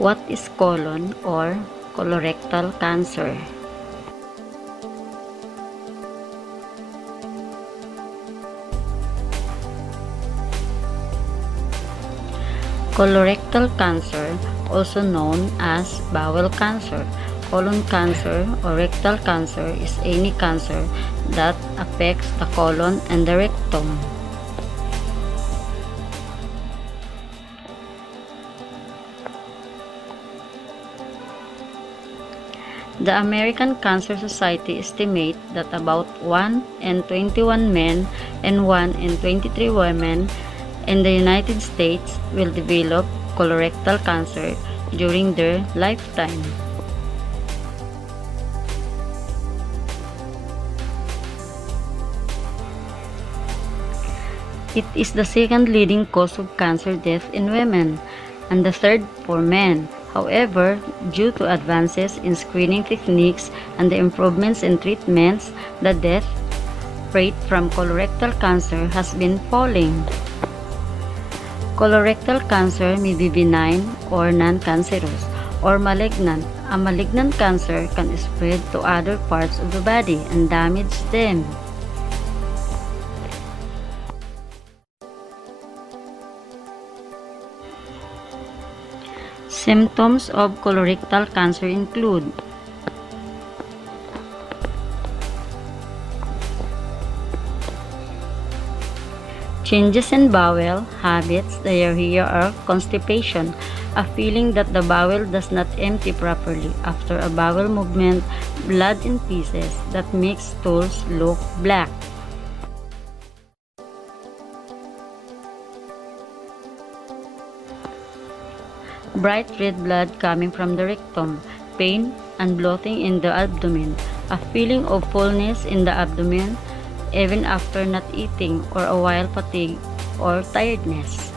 What is colon or colorectal cancer? Colorectal cancer, also known as bowel cancer, colon cancer, or rectal cancer is any cancer that affects the colon and the rectum. The American Cancer Society estimates that about 1 in 21 men and 1 in 23 women in the United States will develop colorectal cancer during their lifetime. It is the second leading cause of cancer death in women and the third for men. However, due to advances in screening techniques and the improvements in treatments, the death rate from colorectal cancer has been falling. Colorectal cancer may be benign or non-cancerous or malignant. A malignant cancer can spread to other parts of the body and damage them. Symptoms of colorectal cancer include changes in bowel habits, diarrhea or constipation, a feeling that the bowel does not empty properly after a bowel movement, blood in pieces that makes stools look black. Bright red blood coming from the rectum, pain and bloating in the abdomen, a feeling of fullness in the abdomen even after not eating, or a while fatigue or tiredness.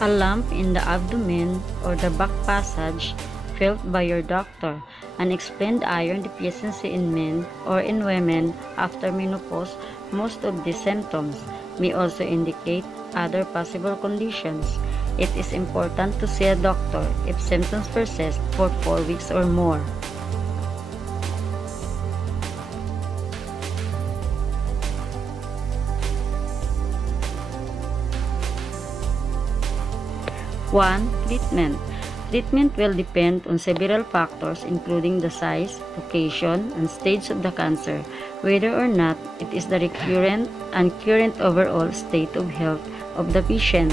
A lump in the abdomen or the back passage felt by your doctor, unexplained iron deficiency in men or in women after menopause. Most of these symptoms may also indicate other possible conditions. It is important to see a doctor if symptoms persist for 4 weeks or more. One, treatment. Treatment will depend on several factors including the size, location, and stage of the cancer, whether or not it is the recurrent and current overall state of health of the patient.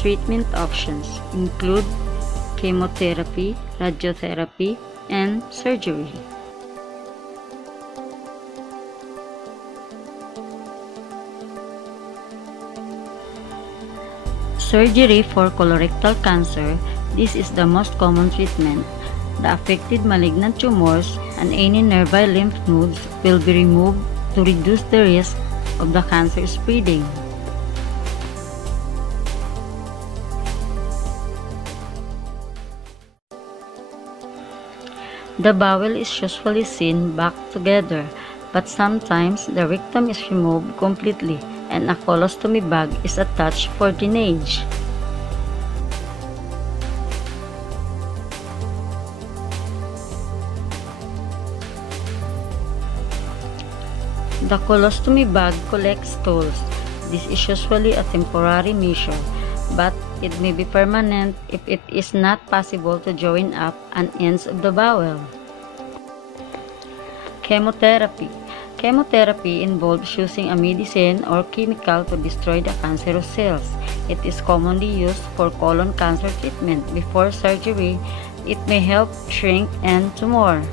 Treatment options include chemotherapy, radiotherapy, and surgery. Surgery for colorectal cancer. This is the most common treatment. The affected malignant tumors and any nearby lymph nodes will be removed to reduce the risk of the cancer spreading. The bowel is usually seen back together, but sometimes the rectum is removed completely and a colostomy bag is attached for drainage. The colostomy bag collects stools. This is usually a temporary measure, but it may be permanent if it is not possible to join up an ends of the bowel. Chemotherapy. Chemotherapy involves using a medicine or chemical to destroy the cancerous cells. It is commonly used for colon cancer treatment. Before surgery, it may help shrink any tumor.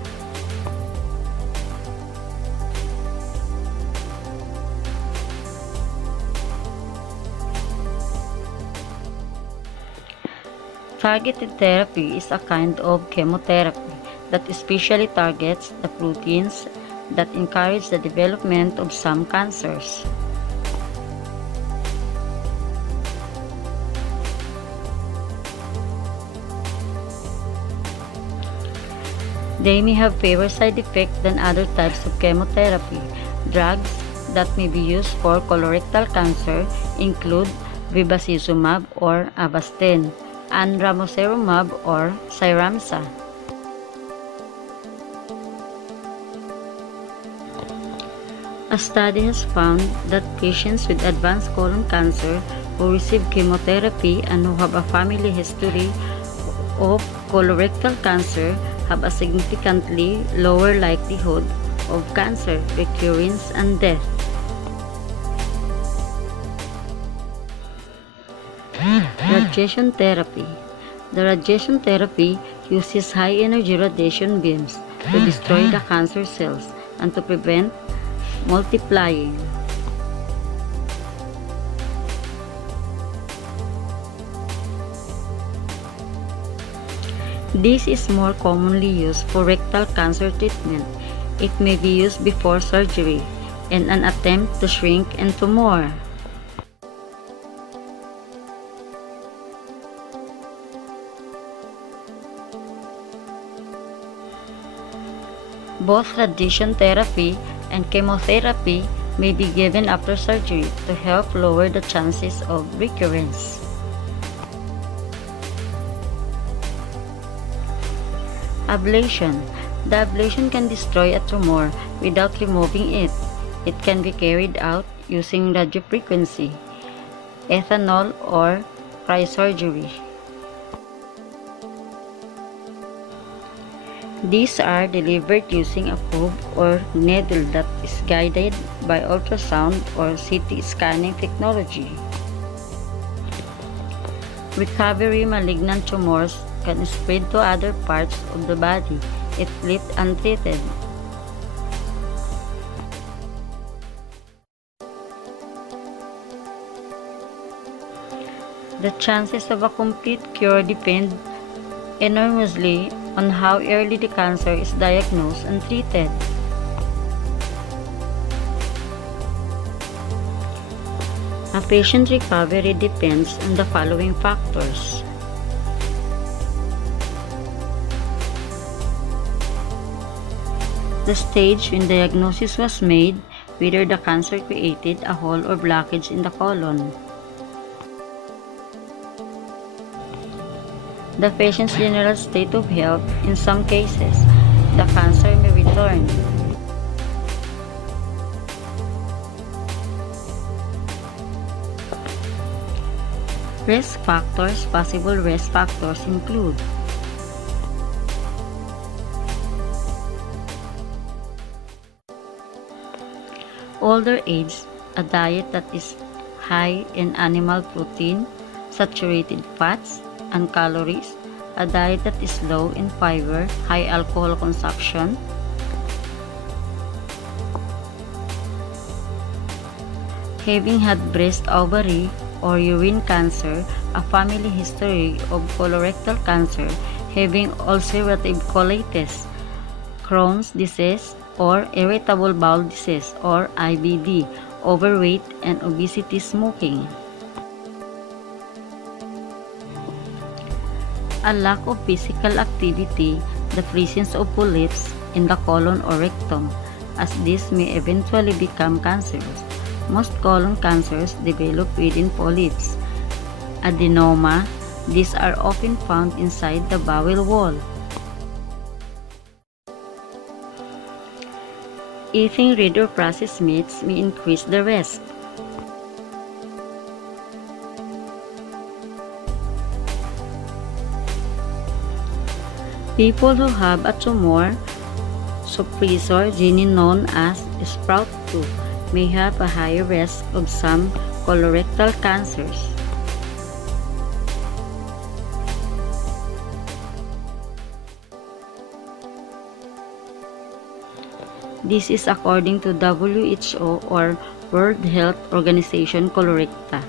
Targeted therapy is a kind of chemotherapy that especially targets the proteins that encourage the development of some cancers. They may have fewer side effects than other types of chemotherapy. Drugs that may be used for colorectal cancer include bevacizumab or Avastin and ramucirumab or Cyramza. A study has found that patients with advanced colon cancer who receive chemotherapy and who have a family history of colorectal cancer have a significantly lower likelihood of cancer recurrence and death. Radiation therapy. The radiation therapy uses high-energy radiation beams to destroy the cancer cells and to prevent multiplying. This is more commonly used for rectal cancer treatment. It may be used before surgery in an attempt to shrink and tumor. Both radiation therapy and chemotherapy may be given after surgery to help lower the chances of recurrence. Ablation. The ablation can destroy a tumor without removing it. It can be carried out using radiofrequency, ethanol, or cryosurgery. These are delivered using a probe or needle that is guided by ultrasound or CT scanning technology. Recovery. Malignant tumors can spread to other parts of the body if left untreated. The chances of a complete cure depend enormously on how early the cancer is diagnosed and treated. A patient's recovery depends on the following factors. The stage when diagnosis was made, whether the cancer created a hole or blockage in the colon. The patient's general state of health. In some cases, the cancer may return. Risk factors. Possible risk factors include older age, a diet that is high in animal protein, saturated fats, and calories, a diet that is low in fiber, high alcohol consumption, having had breast, ovary, or urine cancer, a family history of colorectal cancer, having ulcerative colitis, Crohn's disease, or irritable bowel disease, or IBD, overweight and obesity, smoking. A lack of physical activity, the presence of polyps in the colon or rectum, as this may eventually become cancerous. Most colon cancers develop within polyps. Adenoma, these are often found inside the bowel wall. Eating red or processed meats may increase the risk. People who have a tumor suppressor gene known as SPROUT2 may have a higher risk of some colorectal cancers. This is according to WHO or World Health Organization colorecta.